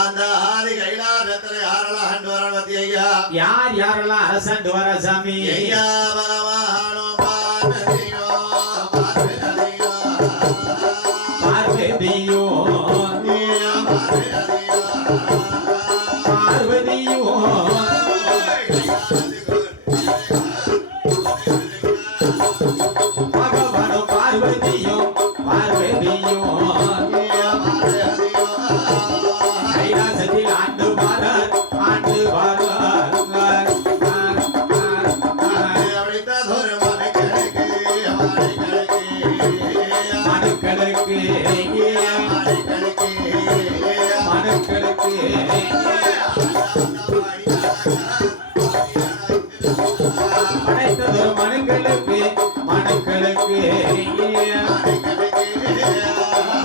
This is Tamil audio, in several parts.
அந்த ஆதி கைலாசத்துல யாரெல்லாம் ஆண்டு வரணும் ஐயா? யார் யாரெல்லாம் அரசாண்டு வர சாமி? ஐயா பகவானோ பார்வதியோ பார்வதியோ பார்வதியோ பார்வதியோ பகவானோ பார்வதியோ பார்வதியோ கைலாசத்தில் ஆண்டு வாரார் ஆண்டு வாரார் மனுக்களுக்கு மனுக்களுக்கு படைத்ததொரு மனுக்களுக்கு மனுக்களுக்கு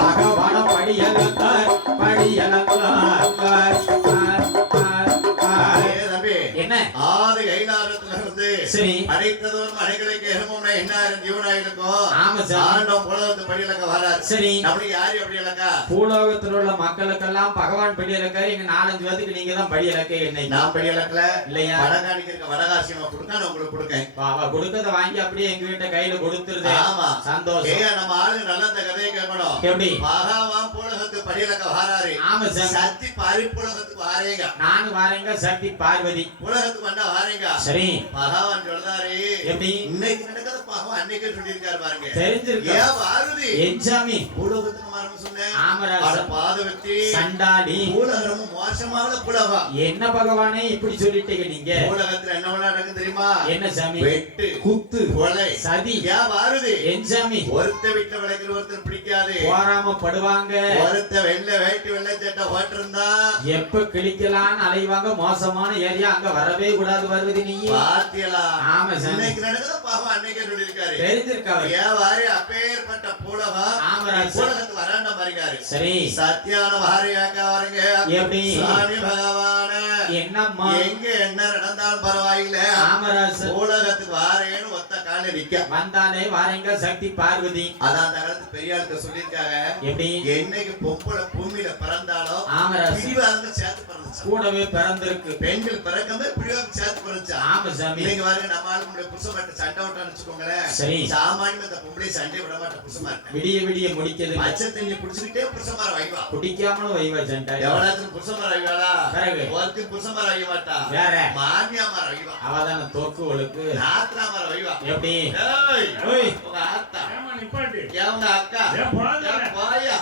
பகவான படியலத்தார் படியலத்தார் என்ன ஆதி கைலாசத்துல இருந்து சரி அடைத்ததோர் மனைகளுக்கு எருமம்னா என்ன ஜீவனா இருக்கும்? ஆமா சார் ஆண்டவன் புலவத்து படியலக்க வராது. சரி அப்படி யாரு அப்படி இலக்கா? பூலோகத்தில் உள்ள மக்களுக்கெல்லாம் பகவான் படி இலக்காரு. இங்க 4-5 பேருக்கு நீங்க தான் படி இலக்கே. என்ன நான் படி இலக்கல இல்லையா? வடகாணிக்கு இருக்க வடகாசியமா கொடுக்க நான் உங்களுக்கு கொடுக்கேன். பாவா கொடுக்கறத வாங்கி அப்படியே எங்க வீட்டை கையில கொடுத்துருது. ஆமா சந்தோஷம். ஏ நம்ம ஆளுங்க நல்ல இந்த கதையை கேட்கணும். எப்படி பகவான் பூலகத்து படி இலக்க வராரு. ஆமா சார் சக்தி பரிபூலகத்துக்கு வாரேங்க. நானும் வாரேங்க சக்தி பார்வதி பூலகத்துக்கு வந்தா வாரேங்க. சரி பகவான் சொல்றாரு எப்படி இன்னைக்கு நடக்காத பகவான் அன்னைக்கே சொல்லியிருக்காரு பாருங்க. தெரிஞ்சிருக்கு ஏன் வாருதி எஞ்சாமி பூலகத்துக்கு மரம் சொன்னேன். ஆமராஜ பாதவத்தி சண்டாடி பூலகமும் மோசமான புலகம். என்ன பகவானே இப்படி சொல்லிட்டீங்க நீங்க? பூலகத்துல என்ன நடக்கும் தெரியுமா? என்ன சாமி? வெட்டு குத்து கொலை சதி. ஏன் வாருதி எஞ்சாமி ஒருத்த வீட்டுல விளைக்கிற ஒருத்தர் பிடிக்காது. போராம படுவாங்க. ஒருத்த வேட்டி வெள்ளை சட்டை போட்டிருந்தா எப்ப கிழிக்கலான்னு அலைவாங்க. மோசமான ஏரியா அங்க வரவே கூடாது. வருவது நீ பாத்தியலா? ஆமா சாமி இன்னைக்கு நடக்குது பாவம் அன்னைக்கே சொல்லியிருக்காரு. தெரிஞ்சிருக்கா? ஏன் வாரி அப்பேற்பட்ட பூலகம் ஆமராஜ் பூலகத்துக்கு வராண்ட பாருக்காரு. சரி சத்தியான வாரியாக்க வரங்க. எப்படி சாமி பகவான என்னம்மா எங்க என்ன நடந்தாலும் பரவாயில்ல ஆமராஜ் பூலகத்துக்கு வாரேன்னு ஒத்த கால நிக்க வந்தாலே வாரேங்க சக்தி பார்வதி. அதான் அந்த காலத்து பெரிய ஆளுக்கு சொல்லியிருக்காங்க. எப்படி என்னைக்கு பொம்பளை பூமியில பிறந்தாலும் ஆமராஜ் பிரிவாங்க சேர்த்து பிறந்துச்சு. கூடவே பிறந்திருக்கு. பெண்கள் பிறக்கமே பிரிவாங்க சேர்த்து பிறந்துச்சா? ஆமா சாமி நீங்க பாருங்க நம்ம ஆளுங்களுடைய புருஷமாட்ட சண்டை விட்டான்னு வச்சுக்கோங்களேன். சரி சாமானியமா இந்த பொம்பளை சண்டை விட மாட்டேன் புருஷமா விடிய விடிய முடிக்கிறது. பச்சை தண்ணி குடிச்சுக்கிட்டே புருஷமார வைவா. குடிக்காமலும் வைவா சண்டை. எவ்வளவு புருஷமார வைவாளா? பிறகு ஒருத்தி புருஷமார வைக்க மாட்டா. வேற மாமியாமார வைவா. அவதான தோக்கு ஒழுக்கு நாத்தனாமார வைவா. எப்படி ஏய் ஓய் உங்க ஆத்தா ஏமா நிப்பாட்டு எவங்க அக்கா ஏன் போறாங்க பாயா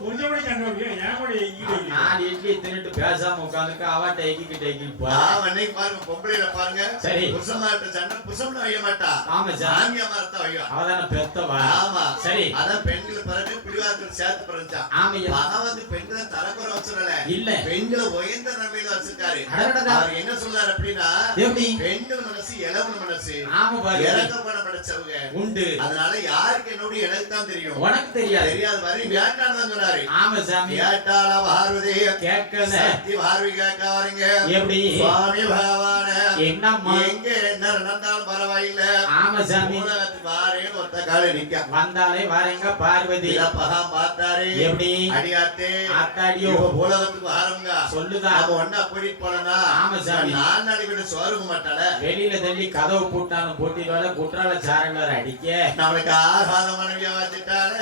கொஞ்சம் கண்டோம் ஏன் கூட எங்கிட்டு நான் இட்லி தின்னுட்டு பேசாம உட்காந்துக்க. அவட்ட எக்கிக்கிட்டு எக்கிட்டு போறா. அன்னைக்கு பாருங்க பொம்பளையில பாருங்க சரி புருஷமாட்ட சண்டை புருஷம்னு வைக்க மாட்டா. ஆமா சார் மாமியாமாரத்த வைவா. அவதான பெத்தவா. ஆமா சரி அதான் பெண்கள் பிறகு பிடிவாதத்தில் சேர்த்து பிறந்துச்சா. ஆமையா மகன் வந்து பெண்களை தரக்குறை வச்சுடல. இல்ல பெண்களை உயர்ந்த நிலையில வச்சிருக்காரு. அடடடா. அவர் என்ன சொல்றாரு அப்படின்னா எப்படி பெண்கள் மனசு இளவன் மனசு ஆமா பாரு இறக்கப்பட படைச்சவங்க உண்டு. அதனால யாருக்கு என்னோட எனக்கு தான் தெரியும். உனக்கு தெரியாது. தெரியாது வரை வியாட்டான தான் சொன்னாரு. ஆமா சாமி வியாட்டாள பார்வதி கேட்கல. சக்தி பார்வை கேட்க வரீங்க. எப்படி சுவாமி பகவான என்னம்மா எங்க என்ன நடந்தாலும் பரவாயில்ல. ஆமா சாமி உலகத்துக்கு வாரேன்னு ஒத்த கால நிக்க வந்தாலே வாரேங்க பார்வதி. பகவான் பார்த்தாரு. எப்படி அடியாத்தே ஆத்தாடியோ உலகத்துக்கு வாரங்க சொல்லுதா. நாம ஒன்னா கூட்டிட்டு போனா ஆமா சாமி 4 நாளைக்கு விட சோறுங்க மாட்டாள. வெளியில தள்ளி கதவு பூட்டாலும் பூட்டிடுவால குற்றால சாரங்கள அடிக்க. நம்மளுக்கு ஆகாத மனைவியா வச்சுட்டாள.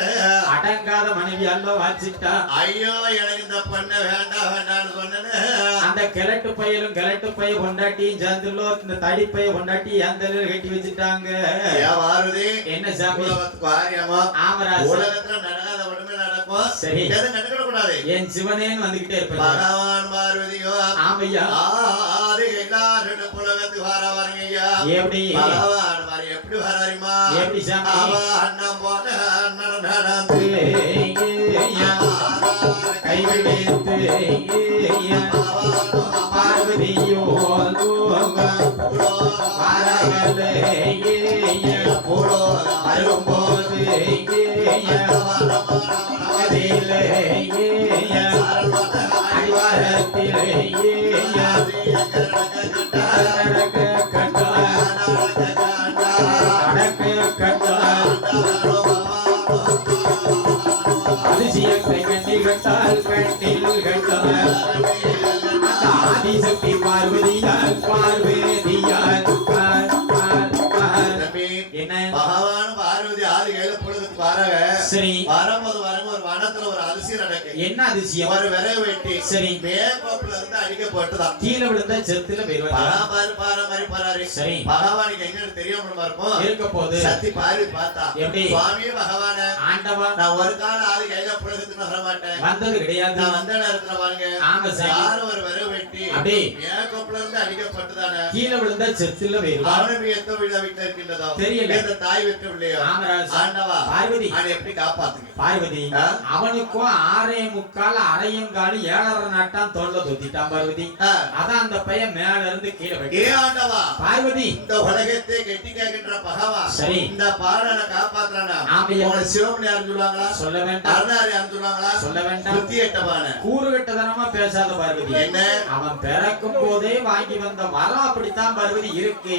அடங்காத மனைவி அல்ல வாச்சிட்டா. ஐயோ எனக்கு இந்த பொண்ண வேண்டாம் வேண்டாம்னு சொன்னேன்னு அந்த கிழட்டு பையலும் கிழட்டு பைய கொண்டாட்டியும் சேர்ந்துள்ளோ இந்த தடி பைய கொண்டாட்டி அந்த கட்டி வச்சுட்டாங்க. வாருதி என்ன சாமி உலகத்துக்கு வாரியமா ஆமராஜ் உலகத்துல நடக்காத உடனே நடக்கும். சரி எதுவும் நடக்க கூடாது. என் சிவனேன்னு வந்துகிட்டே இருப்பேன். பகவான் பார்வதியோ ஆமையா ஆதி எல்லாரும் உலகத்துக்கு வர வரீங்க ஐயா. எப்படி பகவான் மாதிரி எப்படி வராரிமா? எப்படி சாமி அவ அண்ணன் போல அண்ணன் நடந்து கைவிடுத்து பார்வதியோ பாரகலே வரும்போது அடிவாரத்திலே அதிசயத்தை கண்டிகட்டால் கண்டில் அதிசயம் ஒரு விரவு வெட்டி சரி மேகோப்புல இருந்து அடிக்கப்பட்டுதான் கீழே விழுந்த செத்துல போயிருவாங்க பாரு சரி பகவானுக்கு எங்க தெரியாம இருக்கும் இருக்க போது சத்தி பாரு பார்த்தா எப்படி சுவாமி பகவான ஆண்டவா நான் ஒரு கால ஆளு கையில புலகத்துக்கு வர மாட்டேன் வந்தது கிடையாது நான் வந்த நேரத்துல பாருங்க ஆமா சாமி யாரும் ஒரு விரவு வெட்டி அப்படி மேகோப்புல இருந்து அடிக்கப்பட்டுதானே கீழே விழுந்த செத்துல போயிருவாங்க அவனுக்கு எத்த வீட்டுல இருக்கின்றதோ தெரியல இந்த தாய் விட்டு இல்லையோ ஆண்டவா பார்வதி அதை எப்படி காப்பாத்துங்க பார்வதி அவனுக்கும் 6:45 அரையங்காலு 7:30 நாட்டான் தோல்ல தொத்திட்டான் பார்வதி அதான் அந்த பையன் மேல இருந்து கீழே ஏ ஆண்டவா பார்வதி இந்த உலகத்தை கெட்டி கேட்கின்ற பகவான் சரி இந்த பாடனை காப்பாத்துறானா உங்களை சிவமணி யாரும் சொல்லுவாங்களா சொல்ல வேண்டாம் அருணாரி யாரும் சொல்லுவாங்களா சொல்ல வேண்டாம் புத்தி எட்டவான கூறுகட்டதனமா பேசாத பார்வதி என்ன அவன் பிறக்கும் போதே வாங்கி வந்த வரம் அப்படித்தான் பார்வதி இருக்கு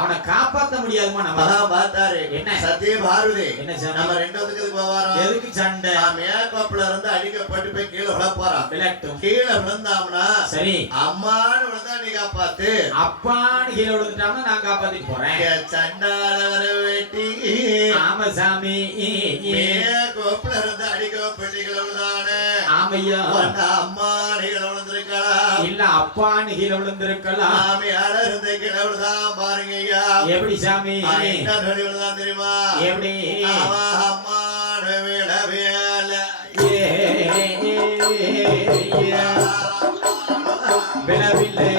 அவனை காப்பாத்த முடியாதுமா நம்ம பார்த்தாரு என்ன சத்திய பார்வதி என்ன நம்ம ரெண்டாவதுக்கு போவாரோம் எதுக்கு சண்டை மேக்கப்ல இருந்து அடிக்கப்பட்டு போய் கீழே விழ போறான் விளட்டும் கீழே விழுந்தாம்னா சரி அம்மான்னு விழுந்தா நீ காப்பாத்து அப்பான்னு கீழே விழுந்துட்டாங்கன்னா நான் காப்பாத்திட்டு போறேன் சண்டால வர வெட்டி ஆமா சாமி மேக்கப்ல இருந்து அடிக்கப்பட்டு கீழே விழுந்தானே ஆமையா அம்மா கீழே விழுந்திருக்கலாம் இல்ல அப்பான்னு கீழே விழுந்திருக்கலாம் சாமியால இருந்து கீழே விழுதான் பாருங்க ஐயா எப்படி சாமி என்ன சொல்லி விழுதான் தெரியுமா எப்படி அம்மான விட வேலை விழவில்லை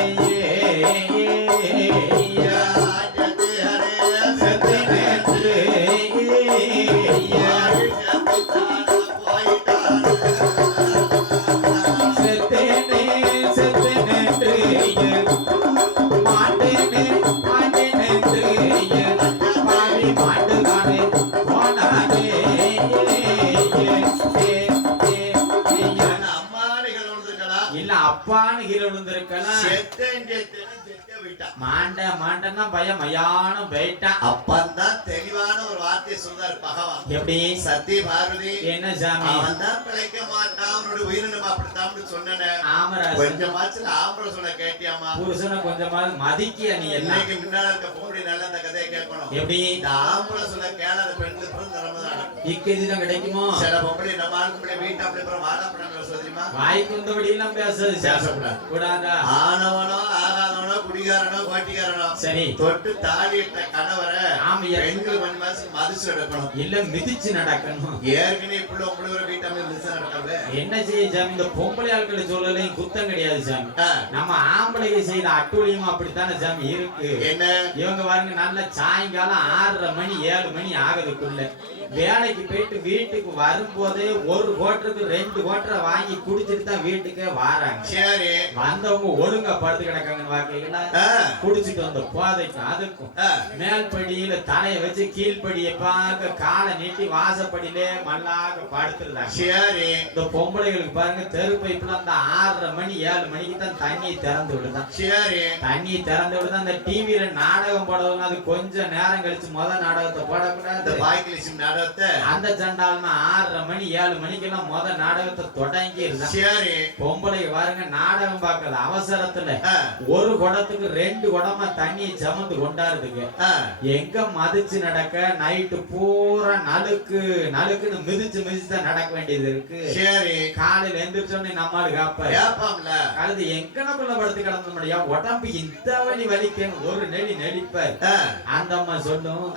அப்பான்னு கீழே விழுந்திருக்கலாம் மாண்டன்னா பயம் மயானம் போயிட்டான் அப்பந்தான் தெளிவான ஒரு வார்த்தையை சொல்றாரு பகவான் எப்படி சத்திய பார்வதி என்ன சாமி அவன் தான் பிழைக்க மாட்டான் அவனோட உயிரினம் அப்படித்தான் சொன்னேன் ஆமரா கொஞ்சமாச்சும் ஆம்பளை சொல்ல கேட்டியாமா புருஷனை கொஞ்சமா மதிக்கிய நீ இன்னைக்கு முன்னால இருக்க பொம்பளை நல்ல அந்த கதையை கேட்கணும் எப்படி இந்த ஆம்பளை சொல்ல கேளாத பெண்கள் இக்கதிதான் கிடைக்குமோ சில பொம்பளை நம்ம ஆளுக்குள்ளே வீட்டாப்புல அப்புறம் வாழப்படாங்க சொல்லுமா வாய்க்கு வந்தபடி எல்லாம் பேசுறது பேசக்கூடாது கூடாதா ஆனவனோ ஆகாதவனோ குடிகாரனோ கோட்டிக்காரனோ சரி தொட்டு தாலியிட்ட கணவரை ஆமையா பெண்கள் 1 மாசம் மதிச்சு நடக்கணும் இல்ல மிதிச்சு நடக்கணும் ஏற்கனவே இப்படி உங்களை வீட்டாம மிதிச்சு நடக்காது என்ன செய்ய சாமி இந்த பொம்பளை ஆட்களை சொல்லலையும் குத்தம் கிடையாது சாமி நம்ம ஆம்பளைக்கு செய்த அட்டூழியமா அப்படித்தானே சாமி இருக்கு என்ன இவங்க பாருங்க நல்ல சாயங்காலம் 6:30 மணி 7 மணி ஆகுதுக்குள்ள வேலைக்கு போயிட்டு வீட்டுக்கு வரும்போதே 1 கோட்டருக்கு 2 கோட்டரை வாங்கி குடிச்சிட்டு தான் வீட்டுக்கே வராங்க சரி வந்தவங்க ஒழுங்கா படுத்து கிடக்காங்கன்னு வாக்கீங்களா குடிச்சிட்டு வந்த போதைக்கும் அதுக்கும் மேல்படியில தலையை வச்சு கீழ்படியை பார்க்க காலை நீட்டி வாசப்படியிலே மல்லாக படுத்துருந்தாங்க சரி இந்த பொம்பளைகளுக்கு பாருங்க தெரு பைப்புல அந்த 6:30 மணி 7 மணிக்கு தான் தண்ணி திறந்து விடுதான் சரி தண்ணி திறந்து விடுதான் அந்த டிவியில நாடகம் போடுறதுன்னா அது கொஞ்சம் நேரம் கழிச்சு நாடகத்தை போடக்கூடாது அந்த சண்டால்னா 6:30 மணி 7 மணிக்கெல்லாம் நாடகத்தை தொடங்கி இருந்தா சரி பொம்பளை பாருங்க நாடகம் பார்க்கல அவசரத்துல 1 குடத்துக்கு 2 குடமா தண்ணியை சமந்து கொண்டாடுதுங்க எங்க மதிச்சு நடக்க நைட்டு பூரா நலுக்குன்னு மிதிச்சு தான் நடக்க வேண்டியது இருக்கு சரி காலையில எந்திரிச்சோடனே நம்மால் காப்பாம்ல கழுது எங்கனக்குள்ள படுத்து கிடந்த முடியா உடம்பு இந்த வலிக்கணும் ஒரு நெளிப்பார் அந்த அம்மா சொல்லும்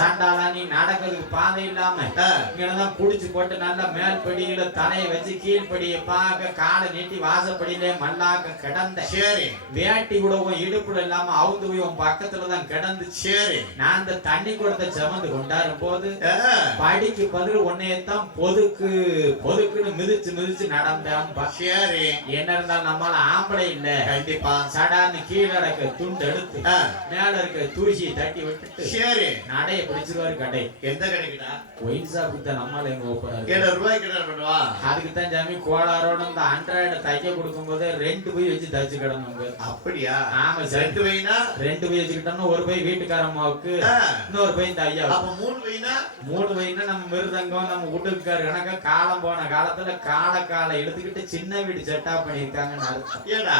சாண்டாளா நீ நடக்கிறதுக்கு பாதை இல்லாம இங்கதான் குடிச்சு போட்டு நல்லா மேல்படியில தலையை வச்சு கீழ்படியை பார்க்க காலை நீட்டி வாசப்படியிலே மல்லாக்க கிடந்த சரி வேட்டி கூட இடுப்புல இல்லாம அவுந்து போய் உன் பக்கத்துலதான் கிடந்து சரி நான் அந்த தண்ணி குடத்தை சமந்து கொண்டாடும் போது படிக்கு பதில் உன்னையத்தான் பொதுக்குன்னு மிதிச்சு நடந்தான் சரி என்ன இருந்தாலும் நம்மளால ஆம்பளை இல்ல கண்டிப்பா சடான்னு கீழடக்க துண்டு எடுத்து மேல இருக்க தூசியை தட்டி விட்டுட்டு சரி நடைய பிடிச்சிருவாரு கடை எந்த கடைக்குடா ஒயின் ஷாப்புக்கு தான் நம்மளால எங்க ஓப்பனாரு ₹7 கிட்ட பண்ணுவா அதுக்கு தான் ஜாமி கோளாரோட இந்த ஆண்ட்ராய்டு தைக்க கொடுக்கும் போது 2 பை வச்சு தச்சு கிடந்தவங்க அப்படியா ஆமா சார் 2 பைனா 2 பை வச்சுக்கிட்டோம்னா 1 பை வீட்டுக்காரம்மாவுக்கு இன்னொரு பை இந்த ஐயா அப்ப 3 பைனா 3 பைனா நம்ம மிருதங்கம் நம்ம வீட்டுக்கார கணக்கா காலம் போன காலத்துல காலை இழுத்துக்கிட்டு சின்ன வீடு செட்டா பண்ணிருக்காங்கன்னு அர்த்தம் ஏடா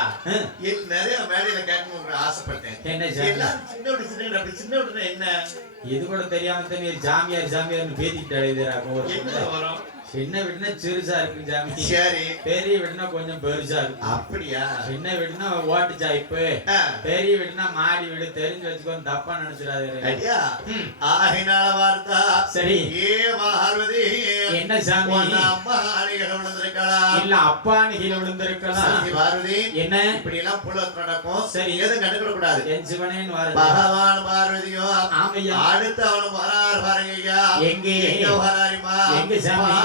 நிறைய மேடையில கேட்கணும்னு ஆசைப்பட்டேன் என்ன சின்ன வீடு என்ன இது கூட தெரியாம நீ ஜாமியார்னு பேதிக்கிட்டு வரும் சின்ன வீடுனா சிறுசா இருக்கு சாமி. சரி. பெரிய வீடுனா கொஞ்சம் பெருசா இருக்கு. அப்படியா? சின்ன வீடுனா ஓட்டு சாய்ப்பு, பெரிய வீடுனா மாடி வீடு. தெரிஞ்சு வச்சுக்கோன்னு தப்பா நினைச்சிடாது. ஐயா ஆகினால வார்த்தா. சரி. ஏ பார்வதி என்ன சாமி? அம்மா அணிகள் விழுந்திருக்கலாம், இல்ல அப்பான்னு கீழே விழுந்திருக்கலாம். பார்வதி என்ன இப்படி எல்லாம் புல நடக்கும். சரி. எதுவும் கண்டுக்கிட கூடாது. என் சிவனேன்னு வர பகவான் பார்வதியோ ஆமையா அடுத்து அவனு வரார் பாருங்க ஐயா. எங்கே வராரிமா எங்க சாமி?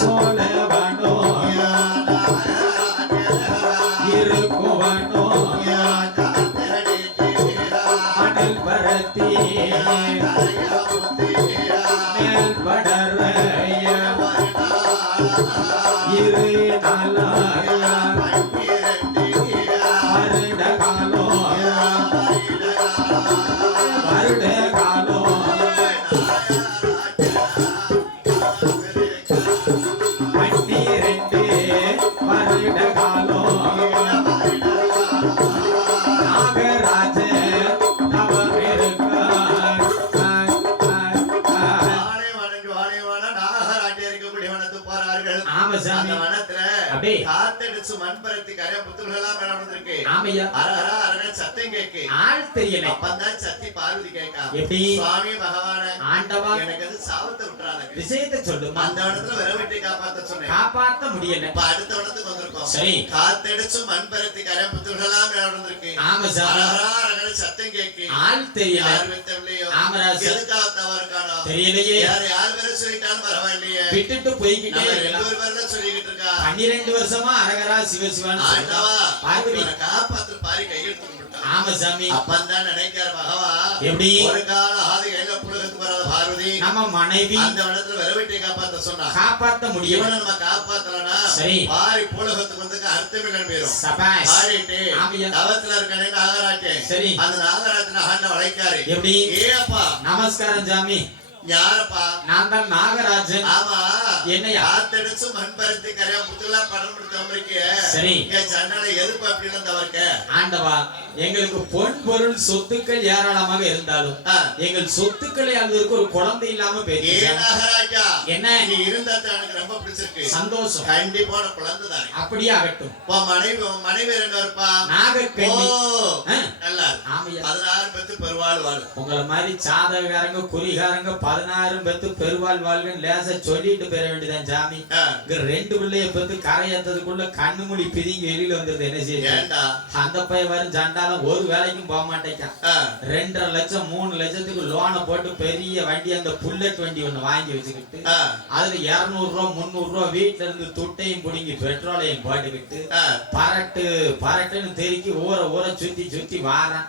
சோழவனோ இருக்குவனோ அனல் பரத்தி மேல் படரைய இரு நாளாய வருட காலோ வருட காலோ பன்னிரண்டு வருட காலோ நாகராஜ தவம் இருக்கார். ஆமா சாமி. அந்த வனத்துல அப்படியே காத்தடிச்சு மண்பரத்தி கரைய புத்துகளெல்லாம் மேல வந்திருக்கு. ஆமையா அரஹரா அரஹர சத்தம் கேக்கு. ஆள் தெரியல. அப்பந்தான் சத்தி பார்வதி கேட்கா. எப்படி? சுவாமி பகவான ஆண்டவா எனக்கு அது சாபத்தை விட்டுறாங்க. விஷயத்தை சொல்லுமா. அந்த இடத்துல விரவெட்டி காப்பாத்த சொன்னேன். காப்பாத்த முடியல. இப்ப அடுத்த இடத்துக்கு வந்திருக்கோம். சரி. காத்தடிச்சு மண்பரத்தி கரைய புத்துகளெல்லாம் மேல வந்திருக்கு. ஆமா சாமி. அரஹரா அரஹர சத்தம் கேக்கு. ஆள் தெரியல. யார் வெத்தவில்லையோ ஆமராஜ் எதுக்காக தவறு காணோம் தெரியலையே. யார் வேற சொல்லிட்டாலும் பரவாயில்லையே. விட்டுட்டு போய்கிட்டே நம்ம இருக்கலாம். 2 பேர்ல சொல்லிக்கிட்டு இருக்கா. 12 வருஷமா அரகரா சிவசிவன் ஆண்டவா பார்வதி இவனை காப்பாத்து பாரி கையெழுத்து கும்பிட்டான். ஆமா சாமி. அப்பந்தான் நினைக்கிற பகவா எப்படி? ஒரு கால ஆதி கையில புலகத்துக்கு வராத பார்வதி நம்ம மனைவி அந்த இடத்துல விரவெட்டி காப்பாத்த சொன்னா. காப்பாத்த முடியல. இவனை நம்ம காப்பாத்தலனா சரி. பாரி புலகத்துக்கு வந்து அர்த்தமில்லை பேரும் சபாஷ். பாரிட்டு ஆமையா. தவத்துல இருக்கானே நாகராஜே. சரி. அந்த நாகராஜன ஆண்ட வளைக்காரு. எப்படி? ஏ அப்பா நமஸ்காரம் சாமி. யாரப்பா? நான் தான் நாகராஜன். ஆமா என்னையா? காத்தடிச்சு மண்பரத்தி கரையா புத்துலா படம் கொடுத்த அமெரிக்க. சரி. சண்டால எதுக்கு அப்படின்னு தவறுக்க? ஆண்டவா எங்களுக்கு பொன் பொருள் சொத்துக்கள் ஏராளமாக இருந்தாலும் எங்கள் சொத்துக்களை அழுவதற்கு ஒரு குழந்தை இல்லாம ஏ போயிடுச்சு. நாகராஜா என்ன? நீ இருந்தா எனக்கு ரொம்ப பிடிச்சிருக்கு. சந்தோஷம். கண்டிப்பான குழந்தை தானே. அப்படியே ஆகட்டும். மனைவி 2 வருப்பா. நாகக்கண்ணி. நல்லா ஆமையா. 16 பெத்து பெருவாள் வாழ். உங்களை மாதிரி சாதகாரங்க குறிகாரங்க 16 பெத்து பெருவாள் வாழ்கன்னு லேசா சொல்லிட்டு பெற வேண்டியதான் சாமி. இங்க 2 பிள்ளைய பெத்து கரையாத்ததுக்குள்ள கண்ணு முடி பிதிங்கி வெளியில வந்தது என்ன செய்ய? அந்த பையன் வரும் சண்டாலும் ஒரு வேலைக்கும் போக மாட்டேக்கான். 2.5 லட்சம் 3 லட்சத்துக்கு லோனை போட்டு பெரிய வண்டி அந்த புல்லட் வண்டி ஒண்ணு வாங்கி வச்சுக்கிட்டு அதுல 200 ரூபா 300 ரூபா வீட்டுல இருந்து துட்டையும் புடிங்கி பெட்ரோலையும் போட்டுக்கிட்டு பரட்டுன்னு தெருக்கி ஊரை சுத்தி சுத்தி வாரான்.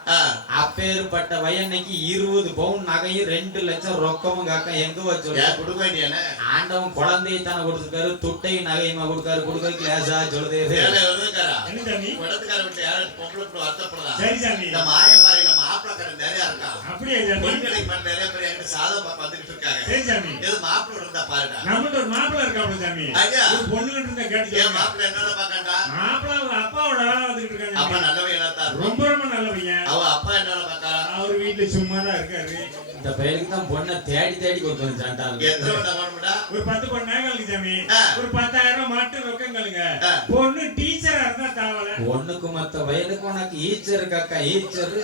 அப்பேற்பட்ட வயனைக்கு 20 பவுன் நகையும் 2 லட்சம் ரொக்கமும் காக்க எங்க வச்சு கொடுக்க வேண்டியன. ஆண்டவன் குழந்தையை தானே கொடுத்துருக்காரு. துட்டையும் நகையுமா கொடுக்காரு. கொடுக்கறதுக்கு லேசா சொல்லுது. நிறைய இருக்கான். அப்படியே நிறைய பேர் என்கிட்ட சாதம் வந்துகிட்டு இருக்காங்க. மாப்பிள்ள இருந்தா பாருங்க. நம்மகிட்ட ஒரு மாப்பிள்ள இருக்காப்ல சாமி. ஒரு பொண்ணு இருந்தா கேட்டு மாப்பிள்ள என்னன்னு பாக்கண்டா. மாப்பிள்ள அவங்க அப்பாவோட வேலை வந்துகிட்டு இருக்காங்க. அப்பா நல்லவன் என்னத்தான் ரொம்ப ரொம்ப நல்லவன். அவ அப்பா என்னன்னு பாக்கா. அவர் வீட்டுல சும்மா தான் இருக்காரு. இந்த பையனுக்கு தான் பொண்ணை தேடி தேடி கொடுக்கணும் சாண்டால். ஒரு 10 பொண்ணு நாங்களுக்கு சாமி. ஒரு 10,000 மட்டும் ரொக்கங்களுங்க. பொண்ணு டீச்சரா இருந்தா தாவல. ஒண்ணுக்கு மத்த வயலுக்கு உனக்கு ஈச்சர் காக்கா ஈச்சர்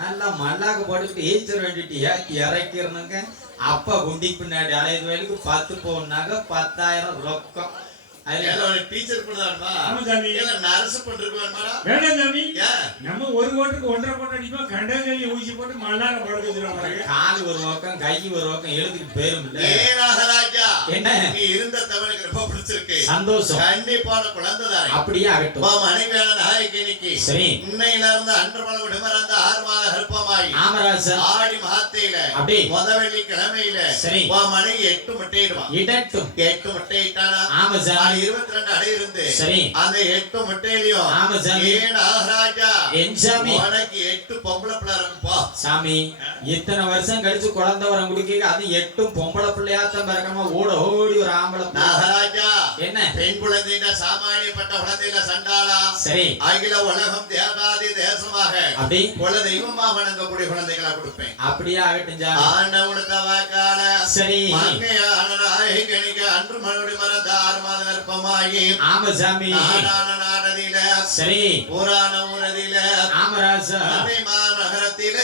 நல்லா மல்லாக போட்டுக்கிட்டு ஈச்சர் வேண்டிட்டு இறக்கிடணுங்க. அப்பா குண்டி பின்னாடி 6 வயலுக்கு 10 பவுன்னாக 10,000 ரொக்கம். டீச்சர் நர்ஸ் பண்றோம். வேண்டாம் சாமி. நம்ம ஒரு கோட்டுக்கு 1.5 கோடி அடிப்போம். கண்டங்கல்லி ஊசி போட்டு மல்லாக படுக்க வச்சிருவாங்க. கால் ஒரு பக்கம் கை ஒரு பக்கம் எழுதிட்டு பேரும் இல்ல. என்ன நீ இருந்த தமிழுக்கு ரொம்ப பிடிச்சிருக்கு. சந்தோஷம். கண்டிப்பான குழந்தை தானே. அப்படியே ஆகட்டும். மனைவியான நாயகினிக்கு சரி இன்னையில இருந்து 1 மாத விடுமுறை 6 மாத கர்ப்பமாயி ஆமராஜன் ஆடி மாதத்தில அப்படி முதவெள்ளி கிழமையில சரி மனைவி 8 முட்டையிடுவான். இடட்டும் 8 முட்டையிட்டானா. ஆமராஜன் 22 அடை இருந்து சரி அந்த 8 முட்டையிலயும் ஆமராஜன் ஏ நாகராஜா என் சாமி உனக்கு 8 பொம்பளை பிள்ளை இருக்குப்பா. சாமி இத்தனை வருஷம் கழிச்சு குழந்தை வரம் குடிக்க அது 8 பொம்பளை பிள்ளையாத்தான் பிறக்கமா ஓட ஓடி ஒரு ஆம்பளை. நாகராஜா என்ன பெண் குழந்தைங்க சாமானியப்பட்ட குழந்தையில சண்டாளா சரி அகில உலகம் தேகாதி தேசமாக அப்படி குல தெய்வமா வணங்கக்கூடிய குழந்தைகளா கொடுப்பேன். அப்படியே ஆகட்டும் சாமி. ஆண்டவனுத்த வாக்கால சரி மங்கையான நாயகனிக்கு அன்று மறுபடி மறந்த 6 மாத கர்ப்பமாகி ஆமா சாமி நாடான நாடதில சரி புராண ஊரதில ஆமராசா நகரத்தில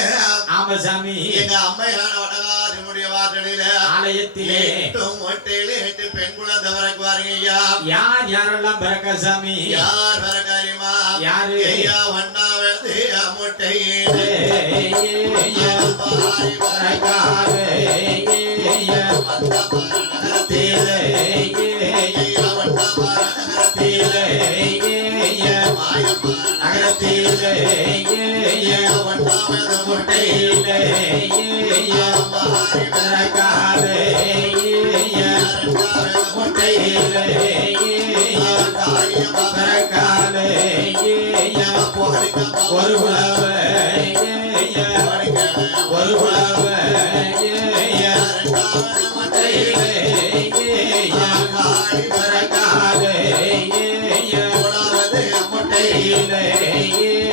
ஆமா சாமி எங்க அம்மையான வடகாதினுடைய வாசலில ஆலயத்திலே 8 மொட்டையில 8 பெண் குழந்தை பிறக்குவாருங்க ஐயா. யார் யாரெல்லாம் பிறக்க சாமி? யார் பிறக்காரிமா? யாரு? ஐயா ஒன்னாவது மொட்டையிலே ஒரு புலவ ஒரு புலவ ஒரு புலவ முட்டையிலே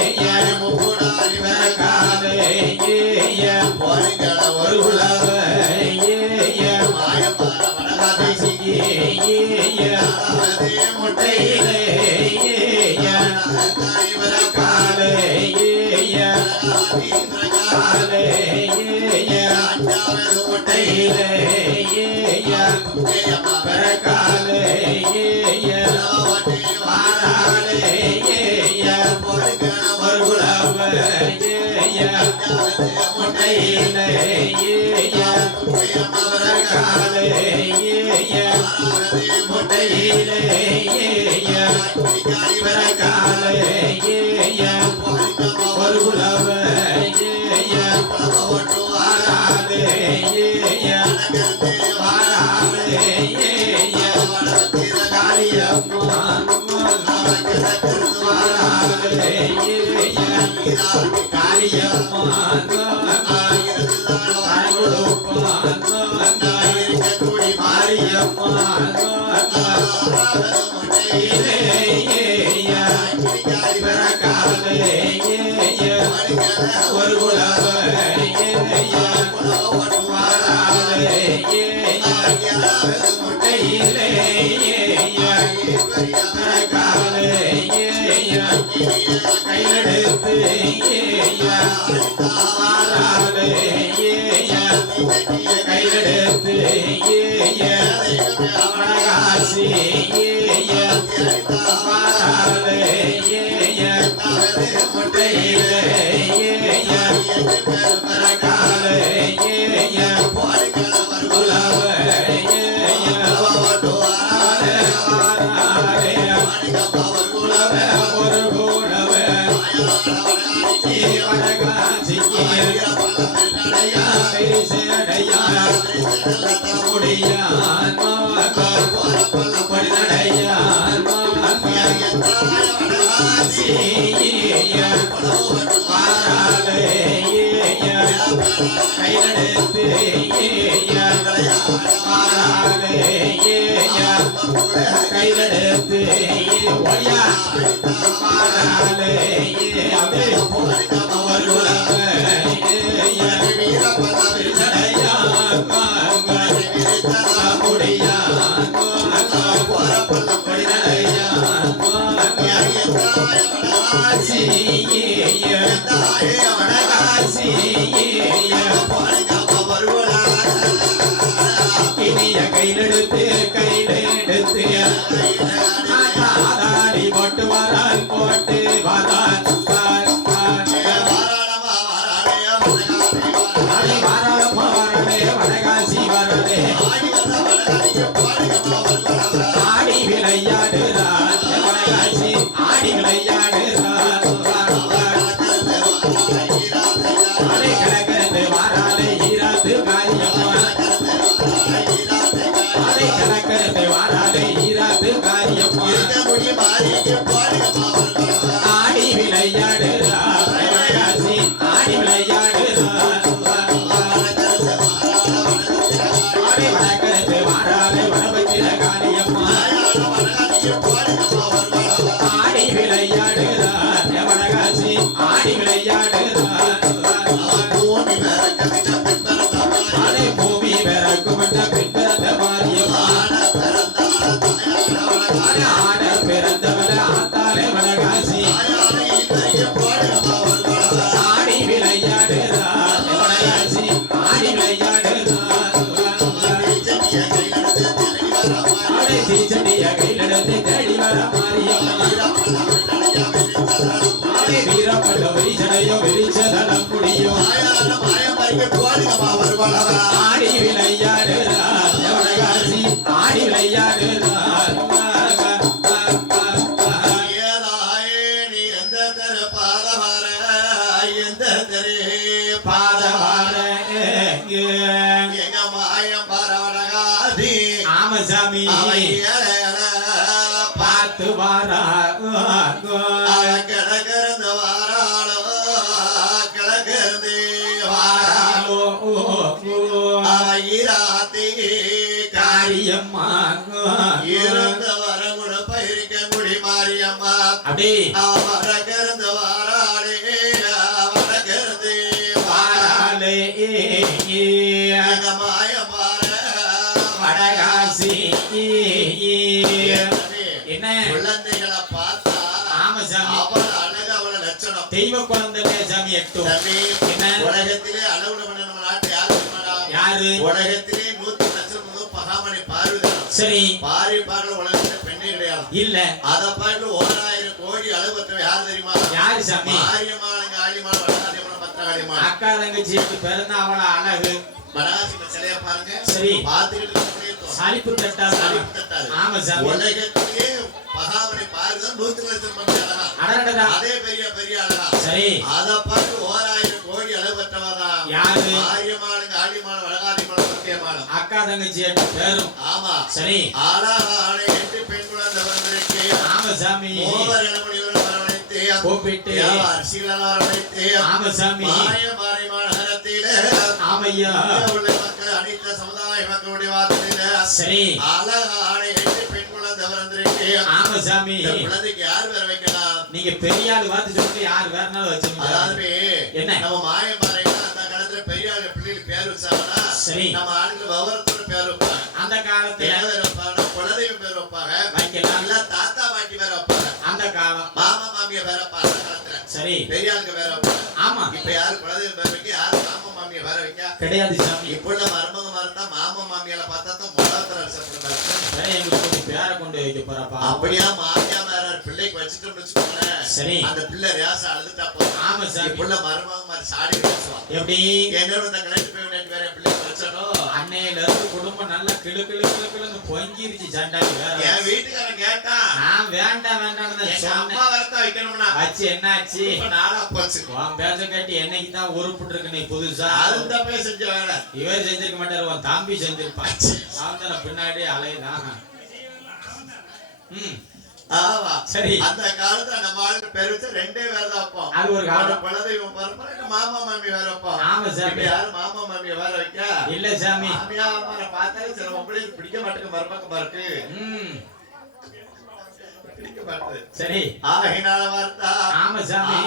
காளியம்மா ஆடி தீச்சடிய கையிலெடுத்து தேடி வர மாரியம்மா ஆடி வீரப்பல்லவரி ஜடையோ விரிச்சதலம் முடியும் ஆடி விளையாடுறார் எவனகாசி ஆடி விளையாடுறார் பாதவார எங்க மாயம் பரவடகாதி ஆமசாமி பார்த்து வாரா கிழக்கிருந்து வாராளோ கிழக்கிருந்து வாராலோ ஈராத்தி காரியம்மா இருந்து வரமுட பயிரிக்க முடி மாரியம்மா அப்படி வரக்கிருந்து வாராளே வரக்கிருந்து வாராலே எங்க மாயம் பார வடகாசி என்ன குழந்தைகளை பார்த்தா ஆமசாமி அவள் அழகு அவள லட்சணம் தெய்வ குழந்தை சாமி எட்டும் தம்பி, என்ன உலகத்திலே அளவுல பண்ண நம்ம நாட்டு யாரு தெரியுமாடா? யாரு உலகத்திலே 100 லட்சம் பகாமணி பார்வதிதான். சரி பாரி பார்க்கல உலகத்துல பெண்ணே கிடையாது. இல்ல அத பார்த்து 1000 கோடி அளவு பெற்றவ யாரு தெரியுமா? யாரு சாமி மாரியம்மாள், காளியம்மாள், வடகாளியம்மாள், பத்திரகாளியம்மாள். அக்கா தங்கச்சிக்கு பிறந்த அவள அழகு வடகாசி சிலைய பாருங்க. சரி பார்த்துக்கிட்டு அப்படியே தோணும். சலிப்பு தட்டா சலிப்பு தட்டாது. ஆமா சாமி உலகத்திலே பகாமணி பார்வதிதான் 100 லட்சம் பண்ணி அழகா. அடடடா அதே பெரிய பெரிய அழகா. சரி அத பார்த்து 1000 கோடி அளவு பெற்றவதான் யாரு மாரியம்மாள், காளியம்மாள், வடகாளியம்மாள், பத்திரகாளியம்மாள். அக்கா தங்கச்சி எட்டு பேரும் ஆமா சரி ஆளாக 8 பெண் குழந்தை வந்திருக்கு. ஆமா சாமி மூவர் இளமுனிவரை வரவழைத்து கூப்பிட்டு அரிசிகளை வரவழைத்து ஆமா சாமி மாரியம்மாள் நகரத்தில ஆமையா உள்ள மக்கள் அனைத்து சமுதாய மக்களுடைய வார்த்தையில சரி அழகான 8 பெண் குழந்தை வந்திருக்கு. ஆமா சாமி இந்த குழந்தைக்கு யார் பேர் வைக்கலாம்? நீங்க பெரிய ஆளு பார்த்து சொல்லுங்க யார் வேறனாலும் வச்சுக்கோங்க அதாவது என்ன நம்ம மாயம்பாறையில அந்த காலத்துல பெரிய ஆளு பிள்ளைகளுக்கு பேர் வச்சாங்கன்னா சரி நம்ம ஆளுக்கு விவரத்தோட பேர் வைப்பாங்க. அந்த காலத்துல என்ன பேர் வைப்பாங்க? குலதெய்வம் பேர் வைப்பாங்க. வைக்கலாம் இல்ல தாத்தா பாட்டி பேர் வைப்பாங்க. அந்த காலம் மாமா மாமியா பேர் வைப்பாங்க அந்த காலத்துல. சரி பெரிய ஆளுக்கு பேர் வைப்பாங்க. ஆமா இப்ப யாரு குலதெய்வம் பேர் வைக்க, யாரு மாமா மாமியா பேர் வைக்க? கிடையாது சாமி இப்ப உள்ள மருமக இருந்தா மாமா மாமியால பார்த்தா தான் முதல்ல சாப்பிடுறாங்க. சரி எங்களுக்கு கொஞ்சம் பேரை கொண்டு வைக்க போறப்பா அப்படியா மாமியா மேல பிள்ளைக்கு வச்சுட்டோம்னு வச்சுக்கோங்களேன். சரி அந்த பிள்ளை ரேச அழுதுட்டா போதும். ஆமா சாமி இப்ப உள்ள மருமக மாதிரி சாடி பேசுவான். எப்படி என்னோட இந்த கலெக்ட் பேமெண்ட் வேற பிள்ளைக்கு வச்சனும். அன்னையில இருந்து குடும்பம் நல்லா கிளு கிளு கிளு கிளுன்னு பொங்கிருச்சு சண்டாடி வேற என் வீட்டுக்காரன் கேட்டான், நான் வேண்டாம் வேண்டாம் தான் எங்க சொன்னேன் அம்மா வரத்தான் வைக்கணும்னா ஆச்சு என்னாச்சு இப்ப நாளா போச்சு. உன் பேச கேட்டு என்னைக்கு தான் உருப்பிட்டு இருக்கு நீ புதுசா அதுதான் போய் செஞ்ச வேலை. இவர் செஞ்சிருக்க மாட்டாரு உன் தம்பி செஞ்சிருப்பான் அவன் தானே பின்னாடி அலையதான் ஆமா சரி அந்த காலத்துல நம்ம ஆளுக்கு பேர் வச்சு 2 பேர் தான் வைப்போம். அது ஒரு காலம் குலதெய்வம் பரம்பரை, இல்ல மாமா மாமி வேற வைப்போம். ஆமா இப்ப சாமி யாரு மாமா மாமிய வேற வைக்க? இல்ல சாமி மாமியா மாமனை பார்த்தாலே சில உங்களுக்கு பிடிக்க மாட்டேங்க, மருமக்கம் இருக்கு ம் பிடிக்க மாட்டேது. சரி ஆகினால வார்த்தா ஆமா சாமி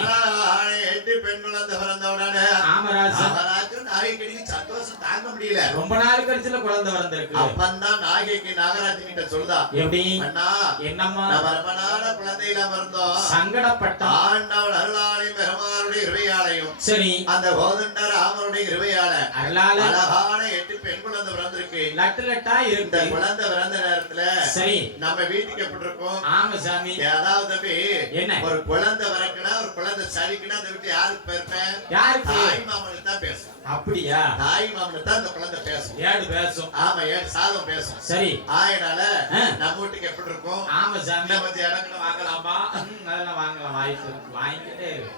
8 பெண் குழந்தை பிறந்த உடனே ஆமராஜா நாகராஜன் நாயகிக்கு சந்தோஷம் தாங்க முடியல. ரொம்ப நாள் கழிச்சுல குழந்தை வந்திருக்கு அப்பந்தான் நாயகிக்கு நாகராஜன் கிட்ட சொல்லுதா, எப்படி அண்ணா என்னம்மா நம்ம ரொம்ப நாள குழந்தை இல்லாம இருந்தோம். சங்கடப்பட்டா ஆண்டவள் அருளாளையும் பெருமாளுடைய இருவையாளையும் சரி அந்த கோதண்டர் ராமருடைய இருவையாள அருளால அழகான 8 பெண் குழந்தை பிறந்திருக்கு. லட்டு லட்டா இந்த இருக்கு குழந்தை பிறந்த நேரத்துல சரி நம்ம வீட்டுக்கு எப்படி இருக்கும்? ஆமா சாமி அதாவது தம்பி, என்ன ஒரு குழந்தை பிறக்குனா, ஒரு குழந்தை சரிக்குனா அந்த வீட்டு யாருக்கு பேருப்பேன்? யாருக்கு தாய் மாமனுக்கு தான் பேசும். அப்படியா தாய் மாமனுக்கு தான் அந்த குழந்தை பேசும். ஏடு பேசும் ஆமா, ஏன் சாதம் பேசும். சரி ஆயனால ஆ. நம்ம வீட்டுக்கு எப்படி இருக்கும்? ஆமா சாமி இந்த பத்தி இடங்களை வாங்கலாமா? அதெல்லாம் வாங்கலாம் வாய்ப்பு இருக்கு. வாங்கிக்கிட்டே இரு.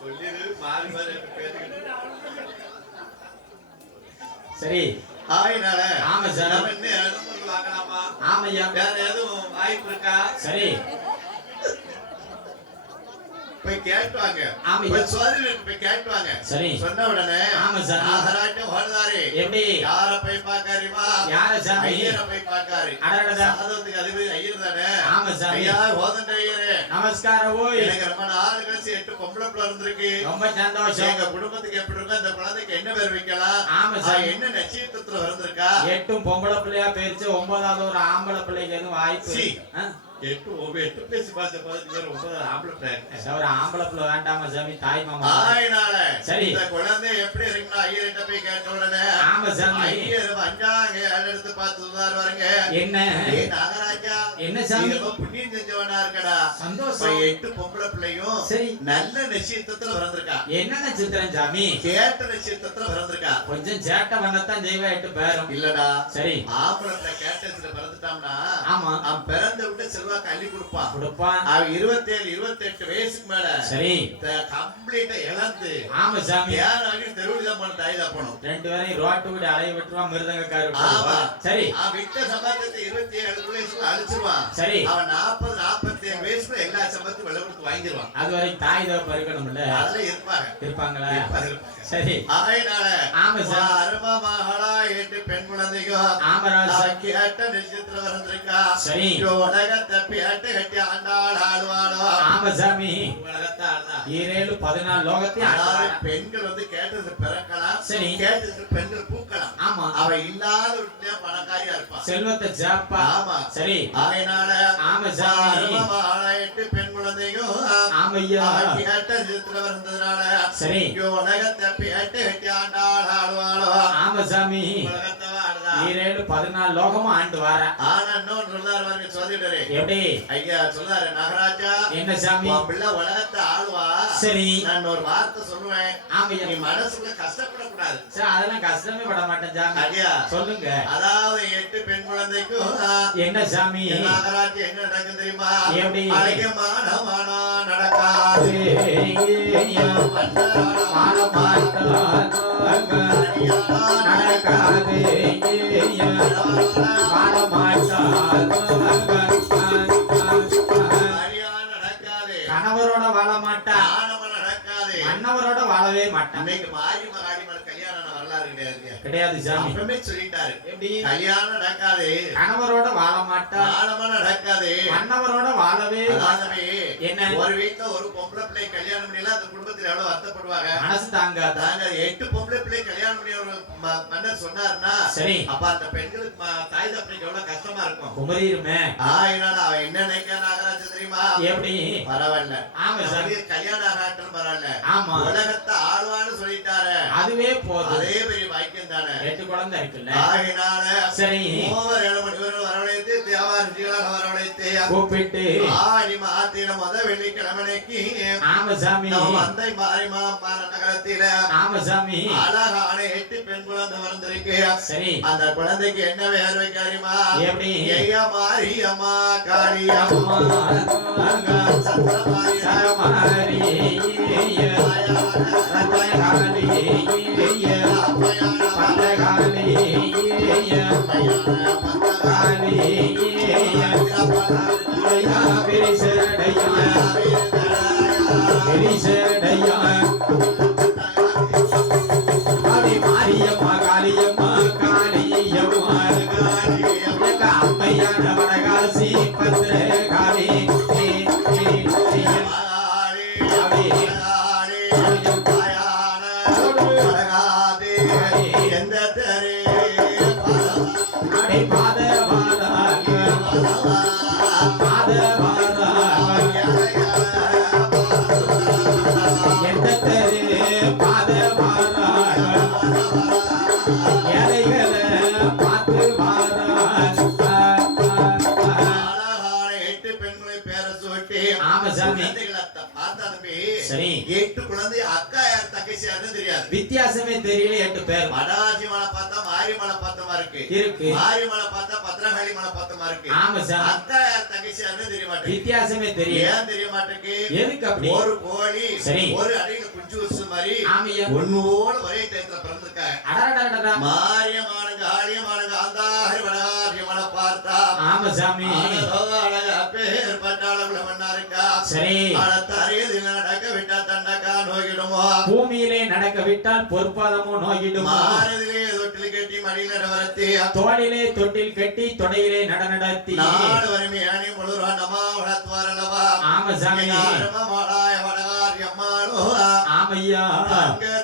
சொல்லிடு, மாறி மாறி ரெண்டு பேருக்கு. சரி ஆயனால ஆமா சார் நம்ம என்ன இடங்களை வாங்கலாமா? ஆமையா வேற எதுவும் வாய்ப்பு இருக்கா? சரி போய் கேட்டுவாங்க. ஆமையா போய் சோதரிட்டு போய் கேட்டுவாங்க. சரி சொன்ன உடனே ஆமா சார் நாகராஜன் ஓடுதாரு. எப்படி யார போய் பாக்காரிமா? யார சாமி ஐயரை போய் பாக்காரு. அடடடா சாதத்துக்கு அதிபதி ஐயர் தானே. ஆமா சாமி ஐயா கோதண்ட ஐயரு, நமஸ்காரம் ஓய் எனக்கு ரொம்ப நாள் கழிச்சு 8 பொம்பளை பிள்ளை இருந்திருக்கு. ரொம்ப சந்தோஷம் எங்க குடும்பத்துக்கு எப்படி இருக்கும்? இந்த குழந்தைக்கு என்ன பேர் வைக்கலாம்? ஆமா சாமி என்ன நட்சத்திரத்துல வந்திருக்கா? 8 பொம்பளை பிள்ளையா போயிருச்சு 9வது ஒரு ஆம்பளை பிள்ளைக்கு எதுவும் வாய்ப்பு சீ. ஆ? 8 பேசி பார்த்து 9 ஆம்பளை பிள்ளை ஒரு ஆம்பளை பிள்ளை வேண்டாமா சாமி தாய் மாமா ஆயினால சரி இந்த குழந்தை எப்படி இருக்குன்னா ஐயர்கிட்ட போய் கேட்ட உடனே ஆமா சாமி ஐயர் வந்தாங்க எடுத்து பார்த்து சொல்றாருங்க என்ன நாகராஜா என்ன சாமி ரொம்ப புண்ணியம் செஞ்சவனா இருக்கடா சந்தோஷம் 8 பொம்பளை பிள்ளையும் சரி நல்ல நட்சத்திரத்துல பிறந்திருக்கா என்ன நட்சத்திரம் சாமி கேட்ட நட்சத்திரத்துல பிறந்திருக்கா கொஞ்சம் சேட்டை வந்தத்தான் ஜெய்வா 8 பேரும் இல்லடா சரி ஆம்பளை கேட்டத்துல பிறந்துட்டான்னா ஆமா அவன் பிறந்த விட்டு செல்வாக்கு அள்ளி கொடுப்பான் கொடுப்பான் அவன் 27 28 வயசுக்கு மேல சரி கம்ப்ளீட்டா இழந்து ஆமா சாமி யாரும் தெருவுதான் பண்ண தாய் தான் போனோம் 2 பேரையும் ரோட்டு விட அலைய விட்டுருவான் மிருதங்கக்காரு ஆமா சரி அவன் விட்ட சம்பாத்தியத்தை 27 வயசுல அழிச்சிருவான் சரி அவன் 40 47 வயசுல எல்லா சம்பத்தையும் வெள்ள கொடுத்து வாங்கிடுவான் அது வரைக்கும் தாய் தகப்ப இருக்கணும்ல அதுல இருப்பாங்களா இருப்பாங்க. சரி அதனால ஆமா சார் அருமா மகளா 8 பெண் குழந்தைகள் ஆமராஜ் கேட்ட நட்சத்திரம் வந்திருக்கா சரி உலகத்தை பேட்டு கட்டி ஆண்டாள் ஆடுவாளோ ஆமா சாமி உலகத்தை ஆடுதா 14 லோகத்தையும் அதாவது பெண்கள் வந்து கேட்டது பிறக்கலாம் சரி கேட்டது பெண்கள் பூக்கலாம் ஆமா அவ இல்லாத விட்டு பணக்காரியா இருப்பான் செல்வத்தை ஜாப்பா ஆமா சரி அதனால ஆமா சாமி 8 பெண் குழந்தையும் ஆமையா கேட்ட நட்சத்திரம் வந்ததுனால சரி உலகத்தை பேட்டு கட்டி ஆண்டாள் ஆடுவாளோ ஆமா சாமி உலகத்தை ஆடுதா 14 லோகமும் ஆண்டு வார ஆனா இன்னொன்று சொல்லாரு பாருங்க சொல்லிட்டாரு எப்படி ஐயா சொல்லாரு நாகராஜா என்ன சாமி உன் பிள்ளை உலகத்தை ஆளுவா சரி நான் ஒரு வார்த்தை சொல்லுவேன் ஆமையா நீ மனசுக்குள்ள கஷ்டப்படக்கூடாது சார் அதெல்லாம் கஷ்டமே பட மாட்டேன் சாமி ஐயா சொல்லுங்க அதாவது 8 பெண் குழந்தைக்கும் என்ன சாமி நாகராஜ் என்ன நடக்கும் தெரியுமா எப்படி அழகமான நடக்காது நடக்காது கணவரோட வாழ மாட்டா மன்னவரோட வாழவே மாட்டான் இன்னைக்கு மாறி மகாடி மேல கல்யாணம் வரலாறு கிடையாது கிடையாது சாமி அப்பவே சொல்லிட்டாரு எப்படி கல்யாணம் நடக்காது கணவரோட வாழ மாட்டா ஆழமா நடக்காது மன்னவரோட வாழவே அதாவே என்ன ஒரு வீட்டுல ஒரு பொம்பளை பிள்ளை கல்யாணம் பண்ணல அந்த குடும்பத்துல எவ்வளவு வருத்தப்படுவாங்க மனசு தாங்காத தாங்க 8 பொம்பளை பிள்ளை கல்யாணம் பண்ணி ஒரு மன்னர் சொன்னாருன்னா சரி அப்ப அந்த பெண்களுக்கு தாய் தப்பனுக்கு எவ்வளவு கஷ்டமா இருக்கும் குமரியுமே என்னால அவன் என்ன நினைக்க நாகராஜ் தெரியுமா எப்படி பரவாயில்ல ஆமா சார் கல்யாணம் ஆகட்டும் பரவாயில்ல ஆமா உலகத்தை ஆழ்வான்னு சொல்லிட்டாரு அதுவே போதும் அதே பெரிய வாக்கியம் தானே 8 குழந்தை இருக்குல்ல ஆகினால சரி மூவர் 7 மணி வரை வரவழைத்து தேவாரத்திகளாக வரவழைத்து கூப்பிட்டு ஆடி மாத்தின வெள்ளிக்கிழமைக்கு ஆமா சாமி மந்தை மாறிமா நகரத்தில ஆமா சாமி அழகான 8 பெண் குழந்தை வந்திருக்கு சரி அந்த குழந்தைக்கு என்ன பேர் வைக்காரிமா எப்படி ஐயா மாரியம்மா காளியம்மா சத்தமாரி சரமாரி மாரியம்மா காளியம்மா காளியம்மா அம்மையான வடகாசி பத்திர காளி சரி 8 குழந்தை அக்கா யார் தங்கச்சி யாருன்னு தெரியாது வித்தியாசமே தெரியல 8 பேர் வடவாசி மலை பார்த்தா மாரி மலை பார்த்தமா இருக்கு மாரி மலை பார்த்தா பத்திரகாளி மலை பார்த்தமா இருக்கு ஆமா சார் அக்கா யார் தங்கச்சி யாருன்னு தெரிய மாட்டேங்குது வித்தியாசமே தெரியல ஏன் தெரிய மாட்டேங்குது எதுக்கு அப்படி ஒரு கோழி சரி ஒரு அடியில குஞ்சு வச்சு மாதிரி ஆமையா ஒன்னோட ஒரே டைத்துல பிறந்திருக்காங்க அடடடடடா மாரியமானுங்க ஆரியமானுங்க ஆந்தாரி வடகாரியமான பார்த்தா ஆமா சாமி அழகா பேர் பட்டாளகுல மண்ணா இருக்கா சரி தரையில் நடக்க விட்டா தண்டக்கா நோக்கிடுமோ பூமியிலே நடக்க விட்டால் பொற்பாதமோ நோக்கிடுமோ மாரதிலே தொட்டில் கட்டி மடியில் நடவரத்தி தோளிலே தொட்டில் கட்டி தொடையிலே நடத்தி நாடு வறுமையானி முழுவா நமா வளர்த்துவாரல்லவா ஆமா சாமி மாலாய வடகாரி அம்மானோ ஆமையா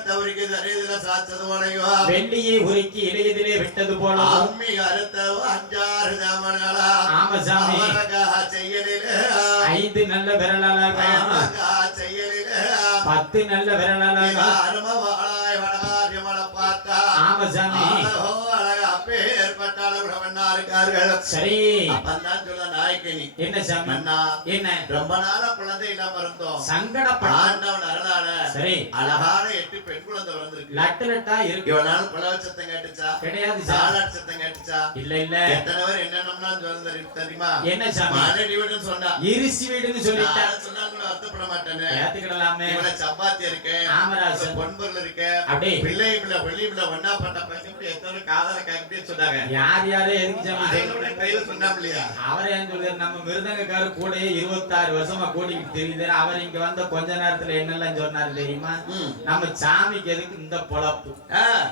தவறிக்கு தரையில சாச்சது போலையோ வெள்ளியை உருக்கி இளையதிலே விட்டது போல அம்மி அறுத்த 5-6 தாமனங்களா ஆமா சாமி செய்யலில 5 நல்ல விரலாக செய்யலில 10 நல்ல விரலாக அருமவாளாய் வடகாரியமல பார்த்தா ஆமா சாமி சரி என்ன சாமி என்ன ரொம்ப நாளா குழந்தை இல்லாம இருந்தோம் சங்கடப்பட்டான் அருளால சரி அழகான 8 பெண் குழந்தை வந்திருக்கு லட்டு லட்டா இருக்கு இவனால குலவ சத்தம் கேட்டுச்சா கிடையாது சாலாட் சத்தம் கேட்டுச்சா இல்ல இல்ல எத்தனை பேர் என்னென்னம்னா தெரியுமா என்ன சாமி மானடி வீடுன்னு சொன்னா இருசி வீடுன்னு சொல்லிட்டா சொன்னா கூட வருத்தப்பட மாட்டேன்னு ஏத்துக்கிடலாமே இவள சப்பாத்தி இருக்கு ஆமராசு பொன்பொருள் இருக்கு அப்படியே பிள்ளையும் இல்ல வெள்ளியும் இல்ல ஒன்னா பட்ட பையன் எத்தனை காதல கேட்டு சொன்னாங்க யார் யாரு எதுக்கு சாமி சொன்னாப்லையா அவரை ஏன் சொல்றாரு நம்ம மிருதங்கக்காரு கூடயே 26 வருஷமா கூட்டிக்கிட்டு தெரியுது அவர் இங்க வந்த கொஞ்ச நேரத்துல என்னெல்லாம் சொன்னாரு தெரியுமா நம்ம சாமிக்கு எதுக்கு இந்த பொழப்பு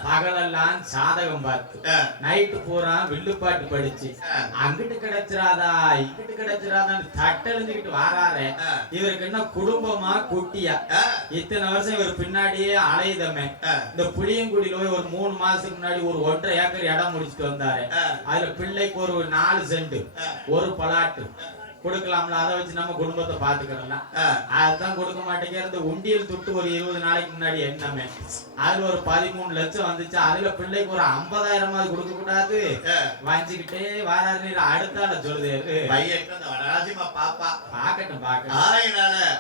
பகலெல்லாம் சாதகம் பார்த்து நைட்டு பூரா வில்லுப்பாட்டு படிச்சு அங்கிட்டு கிடைச்சிராதா இங்கிட்டு கிடைச்சிராதான்னு தட்டெழுந்துக்கிட்டு வாராரு இவருக்கு என்ன குடும்பமா குட்டியா இத்தனை வருஷம் இவர் பின்னாடியே அலையுதமே இந்த புளியங்குடியில போய் ஒரு 3 மாசத்துக்கு முன்னாடி ஒரு 1.5 ஏக்கர் இடம் முடிச்சுட்டு வந்தாரு அதுல பிள்ளைக்கு ஒரு 4 சென்ட் ஒரு பலாட்டு கொடுக்கலாம்ல அதை வச்சு நம்ம குடும்பத்தை பாத்துக்கலாம் அதான் கொடுக்க மாட்டேங்கிறது உண்டியல் துட்டு ஒரு 20 நாளைக்கு முன்னாடி என்னமே அதுல ஒரு 13 லட்சம் வந்துச்சு அதுல பிள்ளைக்கு ஒரு 50,000 கொடுக்க கூடாது வாங்கிக்கிட்டே வாராரு அடுத்தால சொல்லுது பாப்பா பாக்கட்டும்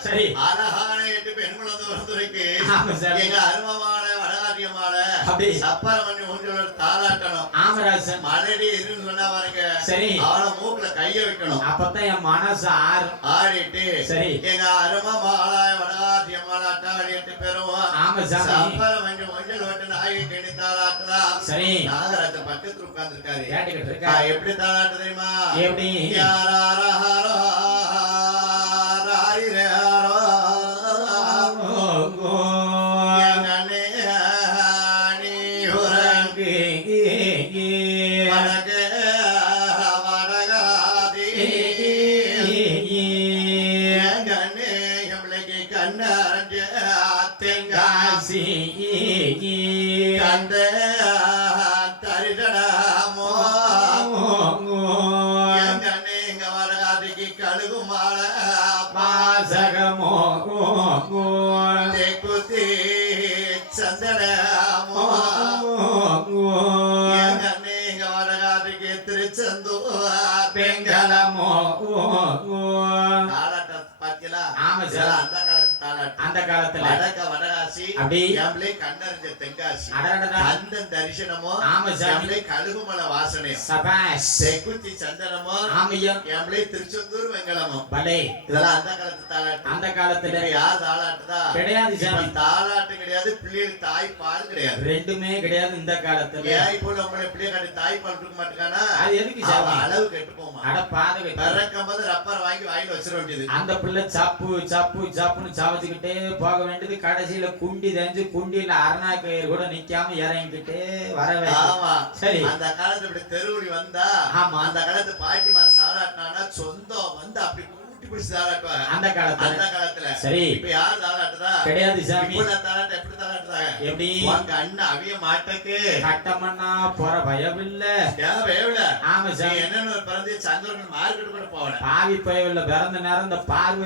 சரி அழகான 8 பெண் குழந்தை வருதுக்கு எங்க அருமமான வடகாரியமான அப்படி சப்பாரம் பண்ணி மூஞ்சோட தாளாட்டணும் ஆமராசன் மலடி இருன்னு சொன்னா பாருங்க சரி அவன மூக்குல கைய வைக்கணும் அப்பதான் என் மனசு ஆடிட்டு சரி எங்க அருமமாளாய வடகாரியமான அட்டாடி 8 பேரும் ஆமா சாமி சப்பாரம் பண்ணி மூஞ்சல் ஓட்டு நாயகி கணி தாளாட்டுதா சரி நாகராஜ பக்கத்துல உட்கார்ந்து இருக்காரு கேட்டுக்கிட்டு இருக்கா எப்படி தாளாட்டு தெரியுமா எப்படி யாராரஹாரோ ராரிரஹாரோ அந்த காலத்துல வடகாசி கண்ணறிஞ்ச தென்காசி அந்த தரிசனமோ கழுகுமலை வாசனை செக்குத்தி சந்தனமோ திருச்செந்தூர் வெங்கலமோ இதெல்லாம் அந்த காலத்து தாலாட்டு அந்த காலத்துல யார் தாலாட்டுதா கிடையாது தாலாட்டு கிடையாது பிள்ளைகளுக்கு தாய்ப்பால் கிடையாது ரெண்டுமே கிடையாது இந்த காலத்துல இப்போ நம்மள பிள்ளைகளுக்கு தாய்ப்பால் கொடுக்க மாட்டேங்கானா அது எதுக்கு அளவு கெட்டு போமா பிறக்கும் போது ரப்பர் வாங்கி வாயில வச்சிட வேண்டியது அந்த பிள்ளை சப்பு சப்பு சப்புன்னு சாவச்சுக்கிட்டே போக வேண்டியது கடைசியில குண்டி தெரிஞ்சு குண்டியில அரணாக்கயிறு கூட நிக்காம இறங்கிக்கிட்டே வரவே சரி அந்த காலத்துல இப்படி தெருவுடி வந்தா ஆமா அந்த காலத்து பாட்டிமார் தாளாட்டினா சொந்தம் வந்து அப்படி அந்த காலத்துல சரி இப்ப யார் தாளாட்டுதா கிடையாது சாமி தாளாட்ட எப்படி தாளாட்டுறாங்க எப்படி உங்க அண்ணன் அவிய மாட்டக்கு கட்டமண்ணா போற பயம் இல்ல ஆமா சாமி என்னன்னு பிறந்து சந்திரன் மார்க்கெட் கூட போகல பாவி பயவில்ல பிறந்த நேரம் இந்த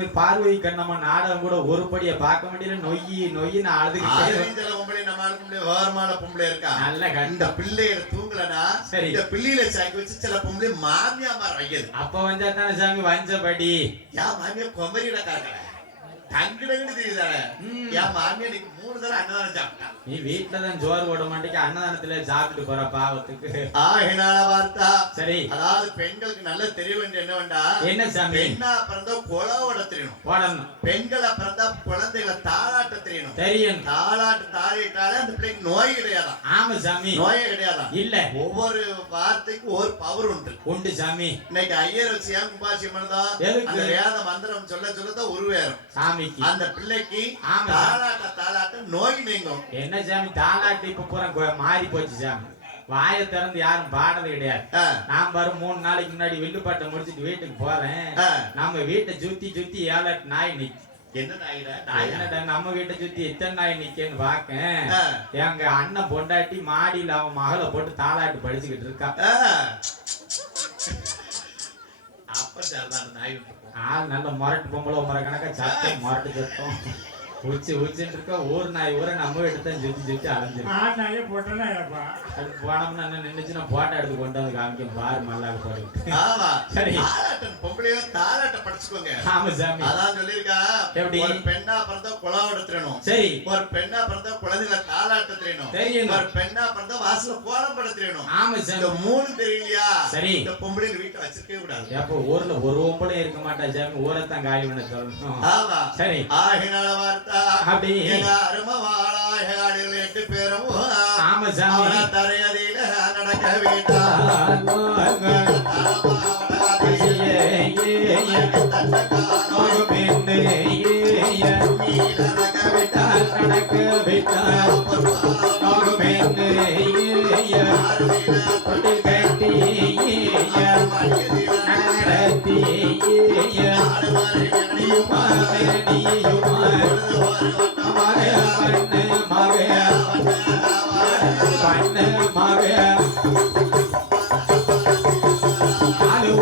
பார்வை கண்ணம்மா நாடகம் கூட ஒரு படிய பார்க்க முடியல நொய்யின்னு அழுதுகிட்டே பொம்பளை நம்ம ஆளுக்கு ஓரமான பொம்பளை இருக்கா நல்ல இந்த பிள்ளைகளை தூங்கலனா சரி இந்த பிள்ளைகளை சாக்கி வச்சு சில பொம்பளை மாமியா மாற வைக்கிறது அப்ப வந்தா தானே சாமி வஞ்சபடி யா மாமியா கொமரியில காக்கல தங்கிடன்னு தெரியுதானே என் மாமியா நீங்க 3 தடவை அன்னதானம் சாப்பிட்டா நீ வீட்டுலதான் ஜோறு போட மாட்டேங்க அன்னதானத்துல சாப்பிட்டு போற பாவத்துக்கு என்னால வார்த்தா சரி அதாவது பெண்களுக்கு நல்ல தெரிய வேண்டிய என்ன வேண்டா என்ன சாமி பெண்ணா பிறந்தா குழவோட தெரியணும் போடணும் பெண்களை பிறந்தா குழந்தைகளை தாளாட்ட தெரியும் தாளாட்டு தாளிட்டாலே அந்த பிள்ளைக்கு நோய் கிடையாதான் ஆமா சாமி நோயே கிடையாதான் இல்ல ஒவ்வொரு வார்த்தைக்கும் ஒரு பவர் உண்டு சாமி இன்னைக்கு ஐயர் வச்சு ஏன் கும்பாசியம் பண்ணதான் அந்த வேத மந்திரம் சொல்ல சொல்லதான் உருவேறும் சாமிக்கு அந்த பிள்ளைக்கு தாளாட்ட நோய் நீங்கும் என்ன சாமி தாலாட்டு இப்ப பூரா மாறி போச்சு சாமி வாயை திறந்து யாரும் பாடுறது கிடையாது நான் பாரு 3 நாளைக்கு முன்னாடி வில்லுப்பாட்டை முடிச்சிட்டு வீட்டுக்கு போறேன் நம்ம வீட்டை சுத்தி 7-8 நாய் நிக்கு என்ன நாயிடா? என்னடா நம்ம வீட்டை சுத்தி எத்தனை நாய் நிக்கன்னு பாக்கேன். எங்க அண்ணன் பொண்டாட்டி மாடியில அவன் மகளை போட்டு தாலாட்டு படிச்சுக்கிட்டு இருக்கா. அப்ப சரிதான் நாய் ஆள் நல்ல முரட்டு பொம்பளை முறை கணக்கா சத்தம் முரட்டு சத்தம் உச்சின்னு இருக்க ஊர் நாய் ஊரை நம்ம எடுத்தான் சுத்தி அலைஞ்சிருக்கோம். அது போனோம்னா என்ன நின்னுச்சுன்னா போட்டோ எடுத்து கொண்டு வந்து காமிக்கும் பாரு மல்லாக போட்டு. சரி பொம்பளையோ தாலாட்ட படிச்சுக்கோங்க. ஆமா சாமி அதான் சொல்லிருக்கா. எப்படி ஒரு பெண்ணா பிறந்தா குழாவோட திரணும். சரி ஒரு பெண்ணா பிறந்தா குழந்தைகளை தாலாட்ட திரணும். தெரியும். ஒரு பெண்ணா பிறந்தா வாசல கோலம் பட திரணும். ஆமா சாமி இந்த மூணு தெரியலையா? சரி இந்த பொம்பளை வீட்டை வச்சிருக்கவே கூடாது. அப்போ ஊர்ல ஒரு பொம்பளை இருக்க மாட்டா சாமி ஊரத்தான் காலி பண்ண சொல்லணும். ஆமா சரி ஆகினால வார்த்தா அப்படி எங்க அருமவாளா எங்க 8 பேரும் ஆமா சாமி தரையதில நடக்க வேண்டா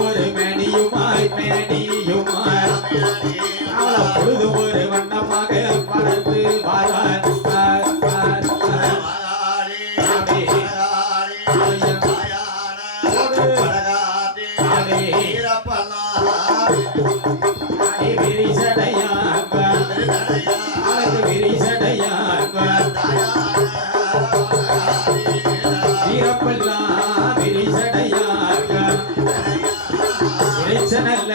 ஒரு மேனியுமாய் பொழுது ஒரு வண்ணமாக பறந்து வாரார். நல்ல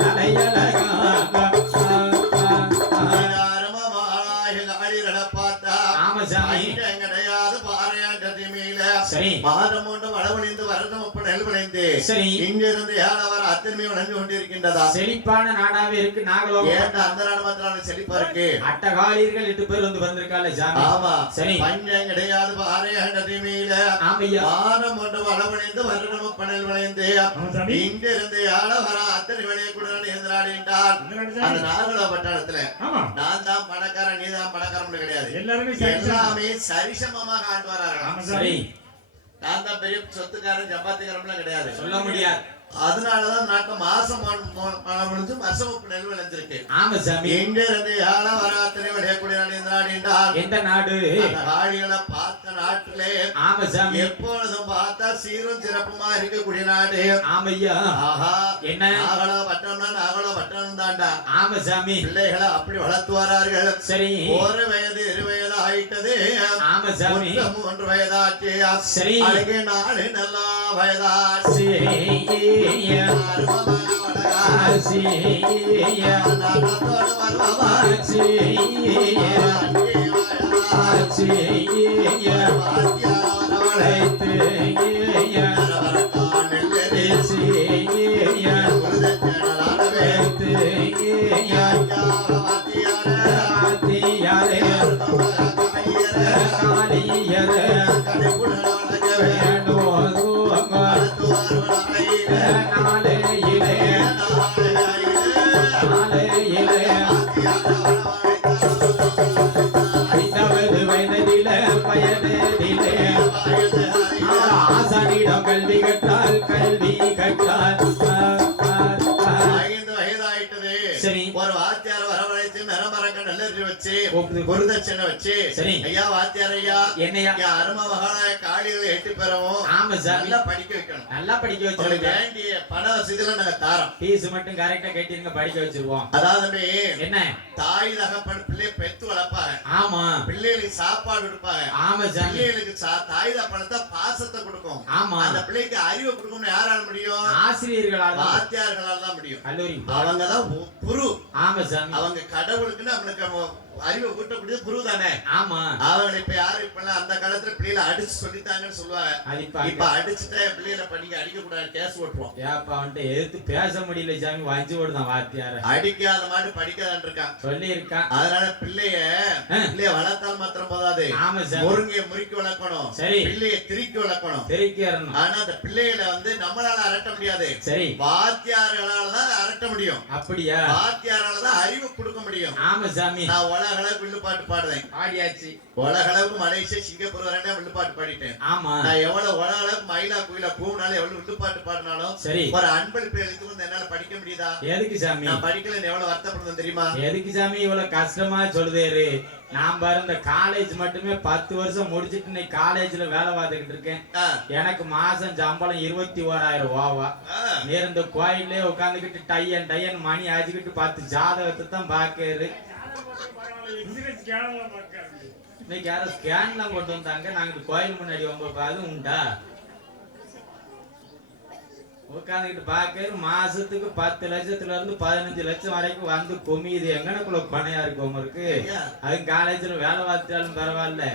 தலையழகா மாதம் ஒன்று வளவழிந்து வருடம் ஒப்ப நெல் விளைந்து இங்க இருந்து ஏழவர் அத்தனை விளைந்து கொண்டிருக்கின்றதா? செழிப்பான நாடாவே இருக்கு நாகலோகம். ஏன் அந்த நாடு மாத்திரம் செழிப்பா இருக்கு? அட்டகாலியர்கள் 8 பேர் வந்து வந்திருக்கால சாமி. ஆமா சரி பஞ்சம் கிடையாது பாறையாண்ட தீமையில மாதம் ஒன்று வளவழிந்து வருடம் ஒப்ப நெல் விளைந்து இங்க இருந்து ஏழவர் அத்தனை விளையக்கூடாது இருந்தால் அந்த நாகலோ பட்டணத்துல நான் தான் பணக்காரன் நீ தான் பணக்காரன் கிடையாது. எல்லாமே சரிசமமாக ஆண்டு வராங்க. சரி நான் தான் பெரிய சொத்துக்காரன் சப்பாத்திக்காரன் கிடையாது சொல்ல முடியாது. அதனாலதான் நாட்டு மாசம் முடிஞ்சு வருஷம் நெல் விளைஞ்சிருக்கு. ஆமா சாமி எங்க இருந்து யாழ வராத்திரை விளையக்கூடிய எந்த நாடு? ஆடிகளை பார்த்த நாட்டிலே. ஆமா சாமி எப்பொழுதும் பார்த்தா சீரும் சிறப்புமா இருக்கக்கூடிய நாடு. ஆமையா ஆஹா என்ன நாகலோ பட்டணம்னா நாகலோ பட்டணம் தாண்டா. ஆமா சாமி பிள்ளைகளை அப்படி வளர்த்து வரார்கள். சரி 1 வயது 2 வயது ஆயிட்டது. ஆமா சாமி 3 வயதாச்சு. சரி அதுக்கு 4 நல்லா வயதாச்சு. கல்வி கற்றால் கல்வி கற்றால் 5 வயதாயிட்டது. சரி ஒரு வாத்தியார் வரவழைத்து நரமரங்க நல்லறி வச்சு குருதட்சணை வச்சு சரி ஐயா வாத்தியார் ஐயா என்னையா அரும மகான காளிகளை 8 பேரும் ஆமா சார் நல்லா படிக்க வைக்கணும். நல்லா படிக்க வச்சிருக்க வேண்டிய பண வசதியில நாங்க தாரோம். ஃபீஸ் மட்டும் கரெக்டா கட்டிருங்க படிக்க வச்சிருவோம். அதாவது என்ன தாய் தகப்பன் பிள்ளை பெத்து வளர்ப்பாங்க. ஆமா பிள்ளைகளுக்கு சாப்பாடு கொடுப்பாங்க. ஆமா சார் பிள்ளைகளுக்கு தாய் தகப்பனத்தை பாசத்தை கொடுக்கும். ஆமா அந்த பிள்ளைக்கு அறிவை கொடுக்கும்னு யாரால முடியும்? ஆசிரியர்களால வாத்தியார்களால தான் முடியும். கல்லூரி அவங்கதான் குரு. ஆமா சார் அவங்க கடவுளுக்குன்னு அவனுக்கு அறிவை கூட்டக்கூடிய குரு தானே. ஆமா அவங்க இப்ப யாரு இப்ப அந்த காலத்துல பிள்ளைகளை அடிச்சு சொல்லித்தாங்கன்னு சொல்லுவாங்க. இப்ப அடிச்சுட்டா பிள்ளைகளை படிக்க அடிக்க கூடாது கேஸ் ஓட்டுவோம். ஏப்பா அவன்கிட்ட எதிர்த்து பேச முடியல சாமி வஞ்சி ஓடுதான் வாத்தியார அடிக்காத மாதிரி படிக்காதான் இருக்கான் சொல்லி இருக்கான். அதனால பிள்ளைய வளர்த்தால் மாத்திரம் போதாது. ஆமா சார் முருங்கைய முறுக்கி வளர்க்கணும். சரி பிள்ளைய திருக்கி வளர்க்கணும். திருக்கி ஆனா அந்த பிள்ளைகளை நம்மளால அரட்ட முடியாது. சரி வாத்தியார்களால தான் அரட்ட முடியும். அப்படியா? வாத்தியார ஆகையானாலதான் அறிவு கொடுக்க முடியும். ஆமா சாமி. நான் உலக அளவுக்கு வில்லுப்பாட்டு பாடுறேன். ஆடியாச்சு. உலக அளவுக்கு மலேசியா சிங்கப்பூர் வரேன் வில்லுப்பாட்டு பாடிட்டேன். ஆமா. நான் எவ்வளவு உலக அளவுக்கு மயிலா குயிலா பூனாலும் எவ்வளவு வில்லுப்பாட்டு பாடினாலும் சரி ஒரு அன்பளிப்பு எழுத்து வந்து என்னால படிக்க முடியுதா? எதுக்கு சாமி? நான் படிக்கல எவ்வளவு வருத்தப்படுறது தெரியுமா? எதுக்கு சாமி இவ்வளவு கஷ்டமா சொல்லுதேரு? நான் பாரு இந்த காலேஜ் மட்டுமே 10 வருஷம் முடிச்சிட்டு இன்னைக்கு காலேஜ்ல வேலை பார்த்துக்கிட்டு இருக்கேன். எனக்கு மாசம் சம்பளம் 21,000 ரூபாவா. நேர்ந்த கோயிலே உட்காந்துக்கிட்டு டையன் மணி ஆச்சுக்கிட்டு 10 ஜாதகத்தை தான் பாக்குறாரு. இன்னைக்கு யாரும் ஸ்கேன்லாம் கொண்டு வந்தாங்க. நாங்க கோயில் முன்னாடி உங்களுக்கு அது உண்டா? உட்காந்துக்கிட்டு பாக்குற மாசத்துக்கு 10 லட்சத்துல இருந்து 15 லட்சம் வரைக்கும் வந்து குமியுது. எங்கனக்குள்ள பணையா இருக்கு உங்களுக்கு? அது காலேஜ்ல வேலை பார்த்தாலும் பரவாயில்ல.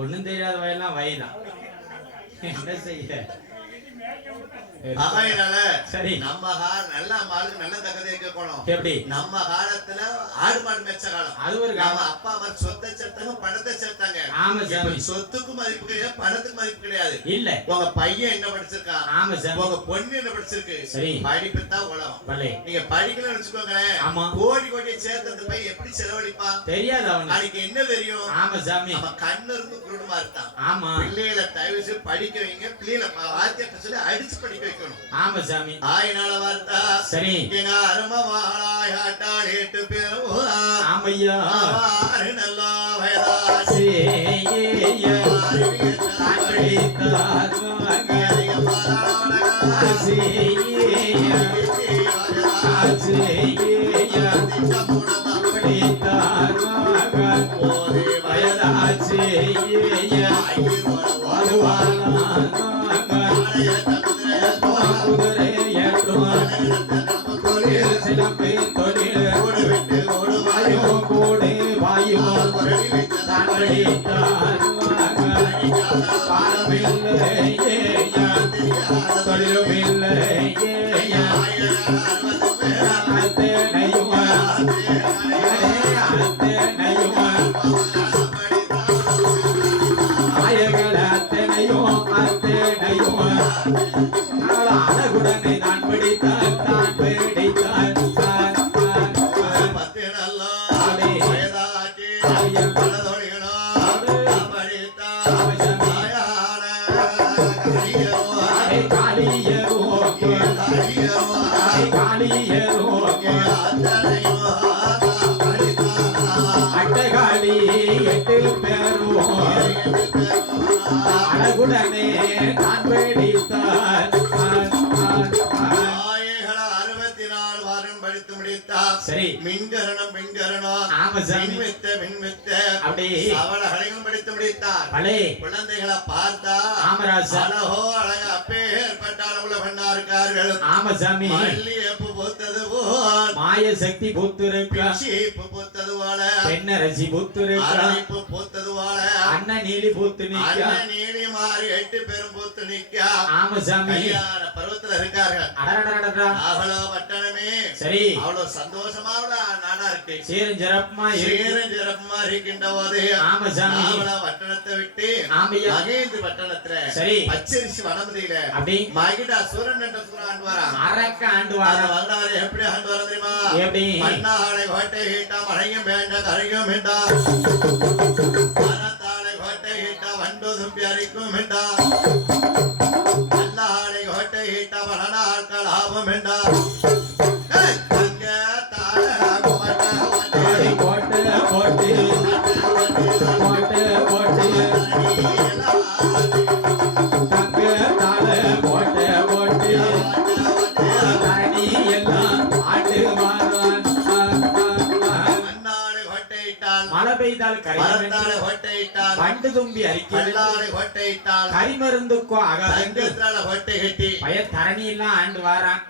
ஒண்ணும் தெரியாத வயலாம் வயதான் என்ன செய்ய? சரி நம்ம நல்ல மாளுக்கு நல்ல தகுதியை கேட்கணும். எப்படி நம்ம காலத்துல ஆடு மாடு மேய்ச்ச காலம். அது ஒரு காலம். அப்பா அம்மா சொத்தை சேர்த்தாங்க, பணத்தை சேர்த்தாங்க. ஆமா சாமி. சொத்துக்கு மதிப்பு கிடையாது, பணத்துக்கு மதிப்பு கிடையாது. இல்ல உங்க பையன் என்ன படிச்சிருக்கான்? ஆமா சாமி. உங்க பொண்ணு என்ன படிச்சிருக்கு? சரி படிப்பு தான் உலகம். நீங்க படிக்கலன்னு வச்சுக்கோங்களேன். ஆமா. கோடி கோடியை சேர்த்தது போய் எப்படி செலவழிப்பான் தெரியாது அவனுக்கு. அதுக்கு என்ன தெரியும்? ஆமா சாமி. அவன் கண்ணு இருந்து குருடுமா இருக்கான். ஆமா. பிள்ளைகளை தயவு செய்து படிக்க வைங்க. பிள்ளைகளை வாத்தியாட்ட சொல்லி அடிச்சு படிக்க வைக்கணும். ஆமா சாமி. ஆயினால வார்த்தா சரி எங்க அருமவாளாய் ஆட்டாள் 8 பேரும் ஆமையா நல்லா வயதாசி அழகுடனை நான் பிடித்தான் தான் பிடித்தான் அட்டகாளி 8 பேரும் அழகுடனே நான் பிடித்தான். 64 வாரம் படித்து முடித்தார். சரி மின்கரணம் மின்வித்த அப்படி அவளையும் படித்து முடித்தார். குழந்தைகளை பார்த்தா அழகோ அழக அப்பேற்பட்ட அளவுல பெண்ணா இருக்கார்கள். ஆமா சாமி. மல்லியப்பு பூத்தது போல் மாய சக்தி பூத்திருக்கா. சீப்பு பூத்தது போல பெண்ணரசி பூத்திருக்கா. அழைப்பு பூத்தது போல அண்ணன் நீலி பூத்து நிற்கா. அண்ணன் நீலி மாறி 8 பேரும் பூத்து நிற்கா. ஆமா சாமி. கல்யாண பருவத்துல இருக்கார்கள். அவ்வளோ பட்டணமே சரி அவ்வளவு சந்தோஷமா நாடா இருக்கு. சீரும் சிறப்புமா இருக்கின்ற போது ஆமா சாமி அவ்வளோ பட்டணத்தை விட்டு மகேந்திர பட்டணத்துல சரி பச்சரிசி வனமதியில அப்படி மகிடா சூரன் என்ற சூரன் ஆண்டு வரா. அரக்க ஆண்டு வர வந்தவரை எப்படி ஆண்டு வர தெரியுமா? எப்படி மண்ணாளை கோட்டை ஹீட்டா மழையும் வேண்டாம் கரையும் வேண்டாம். மரத்தாளை கோட்டை ஹீட்டா வண்டு தும்பி அரிக்கும் வேண்டாம். நல்லாளை கோட்டை ஹீட்டா வளநாள் கலாபம் வேண்டாம். மழை பெய்தால் வண்டு தும்பி அரிக்கும் கரிமருந்துக்கோ அகந்து தரணி எல்லாம் ஆண்டு வாரான்.